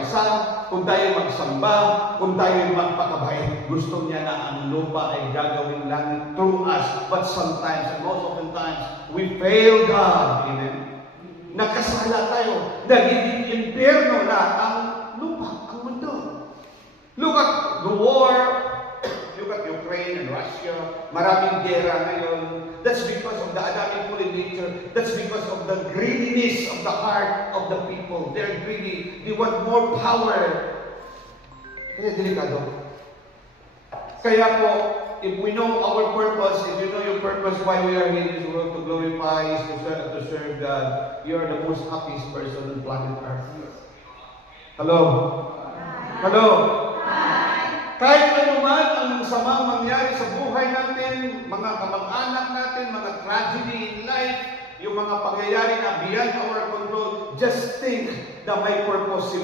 magpaisa, kung tayo magsamba, kung tayo magpakabait. Gusto niya na ang lupa ay gagawin langit through us. But sometimes, and most often times, we fail God. Amen? Nakasala tayo. Nagiging impyerno na ang lupa, ang mundo. Look at the war. Look at Ukraine and Russia. Maraming gera ngayon. That's because of the Adamic fallen nature. That's because of the greediness of the heart of the people. They're greedy. They want more power. Kaya delikado. Kaya po, if we know our purpose, if you know your purpose, why we are here in this world, to glorify, to serve God, you are the most happiest person on planet Earth. Hello? Hello? Kahit ano man ang samang mangyari sa buhay natin, mga kamag-anak natin, mga tragedy in life, yung mga pangyayari na beyond our control, just think na may purpose si Lord.